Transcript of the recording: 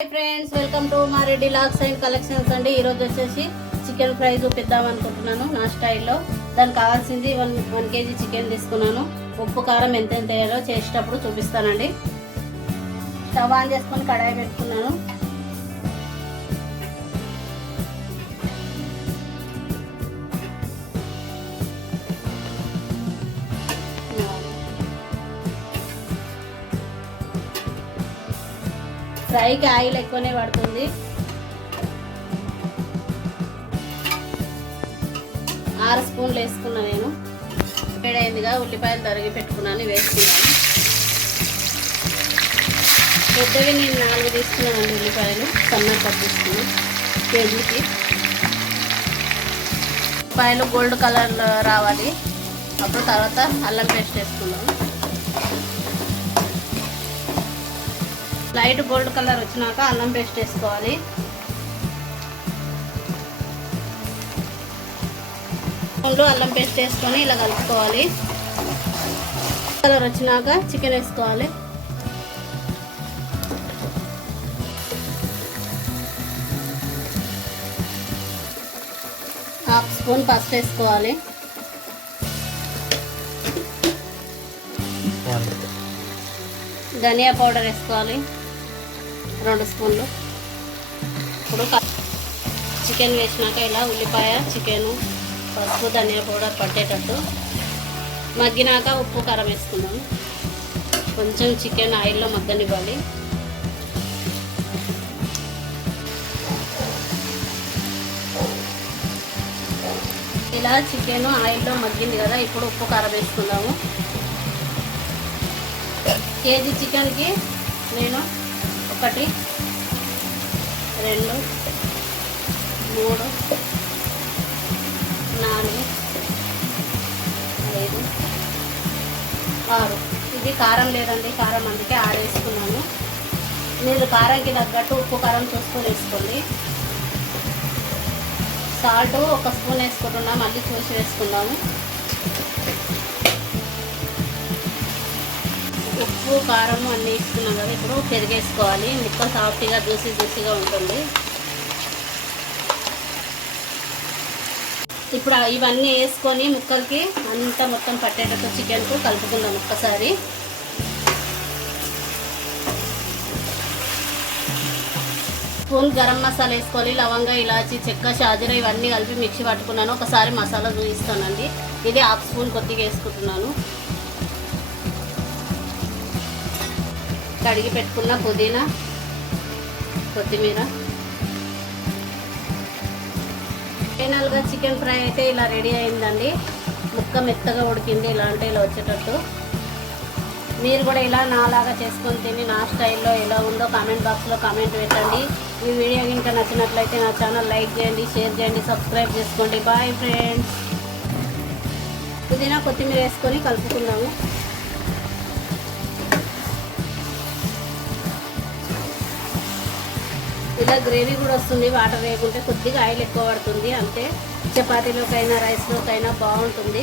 Hi friends, welcome to మా Reddy lakhs and collections అండి. ఈరోజు వచ్చేసి చికెన్ ఫ్రై చూపిద్దాం అనుకుంటున్నాను నా స్టైల్లో. దానికి కావాల్సింది 1 kg చికెన్ తీసుకున్నాను. ఉప్పు కారం ఎంత వేయాలో చేసేటప్పుడు చూపిస్తానండి. స్టవ్ ఆన్ చేసుకొని కడాయి పెట్టుకున్నాను. ఫ్రైకి ఆయిల్ ఎక్కువనే పడుతుంది. 6 స్పూన్లు వేసుకున్నా నేను. వేడైందిగా ఉల్లిపాయలు తరిగి పెట్టుకున్నాను, వేసుకున్నాను. పెద్దవి నేను 4 తీసుకున్నానండి ఉల్లిపాయలు, సన్నగా కట్ తీసుకున్నాను కేజీకి. ఉల్లిపాయలు గోల్డ్ కలర్ రావాలి, అప్పుడు తర్వాత అల్లం పేస్ట్ వేసుకున్నాను. లైట్ గోల్డ్ కలర్ వచ్చినాక అల్లం పేస్ట్ వేసుకోవాలి. అల్లం పేస్ట్ వేసుకొని ఇలా కలుపుకోవాలి. కలర్ వచ్చినాక చికెన్ వేసుకోవాలి. హాఫ్ స్పూన్ పసుపు వేసుకోవాలి. ధనియా పౌడర్ వేసుకోవాలి 2 స్పూన్లు. ఇప్పుడు చికెన్ వేసినాక ఇలా ఉల్లిపాయ, చికెను, పసుపు, ధనియా పౌడర్ పట్టేటట్టు మగ్గినాక ఉప్పు కారం వేసుకున్నాము. కొంచెం చికెన్ ఆయిల్లో మగ్గనివ్వాలి. ఇలా చికెన్ ఆయిల్లో మగ్గింది కదా, ఇప్పుడు ఉప్పు కారం వేసుకుందాము. కేజీ చికెన్కి నేను 1 2 3 4 5 6 ఇది కారం లేదండి, కారం అందుకే ఆడేసుకున్నాను. మీరు కారంకి తగ్గట్టు ఉప్పు కారం చూసుకొని వేసుకోండి. సాల్ట్ 1 స్పూన్ వేసుకుంటున్నాం, మళ్ళీ చూసి వేసుకుందాము. ఉప్పు కారం అన్నీ వేసుకున్నాం కదా, ఇప్పుడు పెరిగేసుకోవాలి. ముక్క సాఫ్ట్గా జ్యూసీగా ఉంటుంది. ఇప్పుడు ఇవన్నీ వేసుకొని ముక్కలకి అంతా మొత్తం పట్టేటట్టు చికెన్కు కలుపుకుందాం ఒక్కసారి. స్పూన్ గరం మసాలా వేసుకోవాలి. లవంగా, ఇలాచి, చెక్క, షాజీరా ఇవన్నీ కలిపి మిక్సీ పట్టుకున్నాను. ఒకసారి మసాలా చూపిస్తానండి. ఇది హాఫ్ స్పూన్ కొద్దిగా వేసుకుంటున్నాను. కడిగి పెట్టుకున్న పుదీనా, కొత్తిమీర. ఫైనల్గా చికెన్ ఫ్రై అయితే ఇలా రెడీ అయిందండి. ముక్క మెత్తగా ఉడికింది. ఇలా అంటే ఇలా వచ్చేటట్టు. మీరు కూడా ఇలా నాలాగా చేసుకొని తిని నా స్టైల్లో ఎలా ఉందో కామెంట్ బాక్స్లో కామెంట్ పెట్టండి. ఈ వీడియో కనుక నచ్చినట్లయితే నా ఛానల్ లైక్ చేయండి, షేర్ చేయండి, సబ్స్క్రైబ్ చేసుకోండి. Bye friends. పుదీనా, కొత్తిమీర వేసుకొని కలుపుకుందాము. ఇలా గ్రేవీ కూడా వస్తుంది. వాటర్ వేయకుంటే కొద్దిగా ఆయిల్ ఎక్కువ పడుతుంది అంతే. చపాతీలోకైనా రైస్లోకైనా బాగుంటుంది.